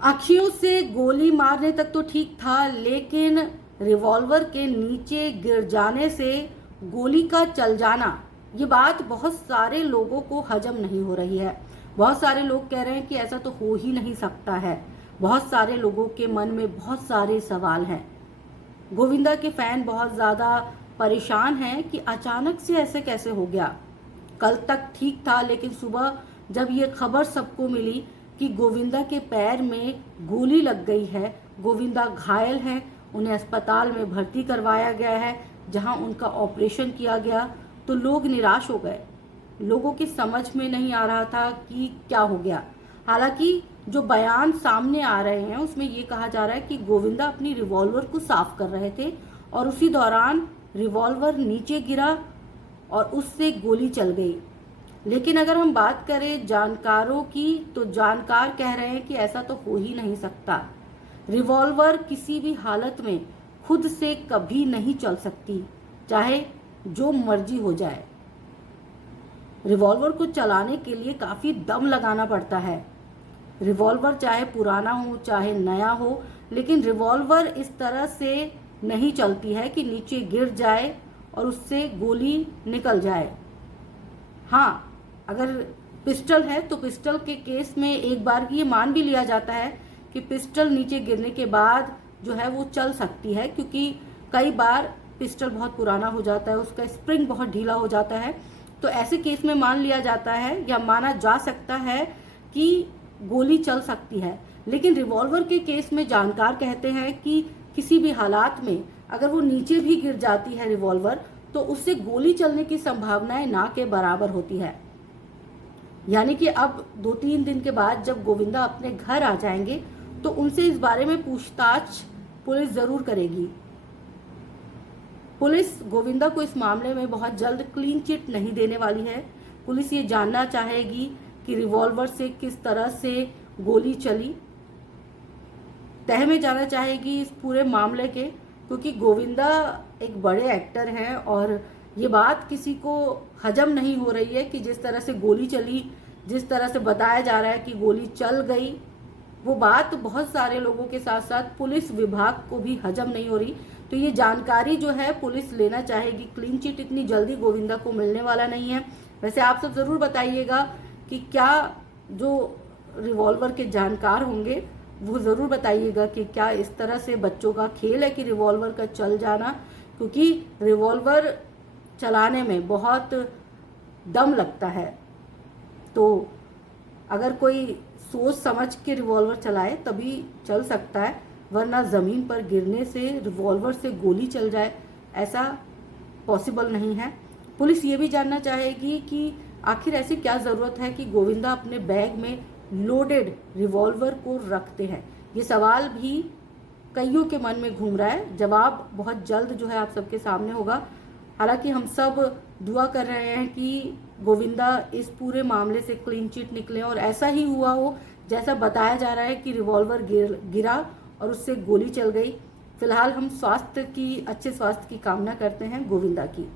आँखियों से गोली मारने तक तो ठीक था, लेकिन रिवॉल्वर के नीचे गिर जाने से गोली का चल जाना, ये बात बहुत सारे लोगों को हजम नहीं हो रही है। बहुत सारे लोग कह रहे हैं कि ऐसा तो हो ही नहीं सकता है। बहुत सारे लोगों के मन में बहुत सारे सवाल हैं। गोविंदा के फैन बहुत ज़्यादा परेशान हैं कि अचानक से ऐसे कैसे हो गया। कल तक ठीक था, लेकिन सुबह जब ये खबर सबको मिली कि गोविंदा के पैर में गोली लग गई है, गोविंदा घायल है, उन्हें अस्पताल में भर्ती करवाया गया है जहां उनका ऑपरेशन किया गया, तो लोग निराश हो गए। लोगों की समझ में नहीं आ रहा था कि क्या हो गया। हालांकि जो बयान सामने आ रहे हैं उसमें ये कहा जा रहा है कि गोविंदा अपनी रिवॉल्वर को साफ कर रहे थे और उसी दौरान रिवॉल्वर नीचे गिरा और उससे गोली चल गई। लेकिन अगर हम बात करें जानकारों की, तो जानकार कह रहे हैं कि ऐसा तो हो ही नहीं सकता। रिवॉल्वर किसी भी हालत में खुद से कभी नहीं चल सकती, चाहे जो मर्जी हो जाए। रिवॉल्वर को चलाने के लिए काफी दम लगाना पड़ता है। रिवॉल्वर चाहे पुराना हो चाहे नया हो, लेकिन रिवॉल्वर इस तरह से नहीं चलती है कि नीचे गिर जाए और उससे गोली निकल जाए। हाँ, अगर पिस्टल है तो पिस्टल के केस में एक बार ये मान भी लिया जाता है कि पिस्टल नीचे गिरने के बाद जो है वो चल सकती है, क्योंकि कई बार पिस्टल बहुत पुराना हो जाता है, उसका स्प्रिंग बहुत ढीला हो जाता है। तो ऐसे केस में मान लिया जाता है या माना जा सकता है कि गोली चल सकती है। लेकिन रिवॉल्वर के केस में जानकार कहते हैं कि किसी भी हालात में अगर वो नीचे भी गिर जाती है रिवॉल्वर, तो उससे गोली चलने की संभावनाएं ना के बराबर होती है। यानी कि अब 2-3 दिन के बाद जब गोविंदा अपने घर आ जाएंगे तो उनसे इस बारे में पूछताछ पुलिस जरूर करेगी। पुलिस गोविंदा को इस मामले में बहुत जल्द क्लीन चिट नहीं देने वाली है। पुलिस ये जानना चाहेगी कि रिवॉल्वर से किस तरह से गोली चली, तह में जाना चाहेगी इस पूरे मामले के, क्योंकि गोविंदा एक बड़े एक्टर हैं और ये बात किसी को हजम नहीं हो रही है कि जिस तरह से गोली चली, जिस तरह से बताया जा रहा है कि गोली चल गई, वो बात बहुत सारे लोगों के साथ साथ पुलिस विभाग को भी हजम नहीं हो रही। तो ये जानकारी जो है पुलिस लेना चाहेगी। क्लीन चिट इतनी जल्दी गोविंदा को मिलने वाला नहीं है। वैसे आप सब जरूर बताइएगा कि क्या जो रिवॉल्वर के जानकार होंगे वो ज़रूर बताइएगा कि क्या इस तरह से बच्चों का खेल है कि रिवॉल्वर का चल जाना, क्योंकि रिवॉल्वर चलाने में बहुत दम लगता है। तो अगर कोई सोच समझ के रिवॉल्वर चलाए तभी चल सकता है, वरना ज़मीन पर गिरने से रिवॉल्वर से गोली चल जाए ऐसा पॉसिबल नहीं है। पुलिस ये भी जानना चाहेगी कि आखिर ऐसी क्या ज़रूरत है कि गोविंदा अपने बैग में लोडेड रिवॉल्वर को रखते हैं। ये सवाल भी कईयों के मन में घूम रहा है। जवाब बहुत जल्द जो है आप सबके सामने होगा। हालांकि हम सब दुआ कर रहे हैं कि गोविंदा इस पूरे मामले से क्लीन चिट निकले और ऐसा ही हुआ हो जैसा बताया जा रहा है कि रिवॉल्वर गिरा और उससे गोली चल गई। फिलहाल हम अच्छे स्वास्थ्य की कामना करते हैं गोविंदा की।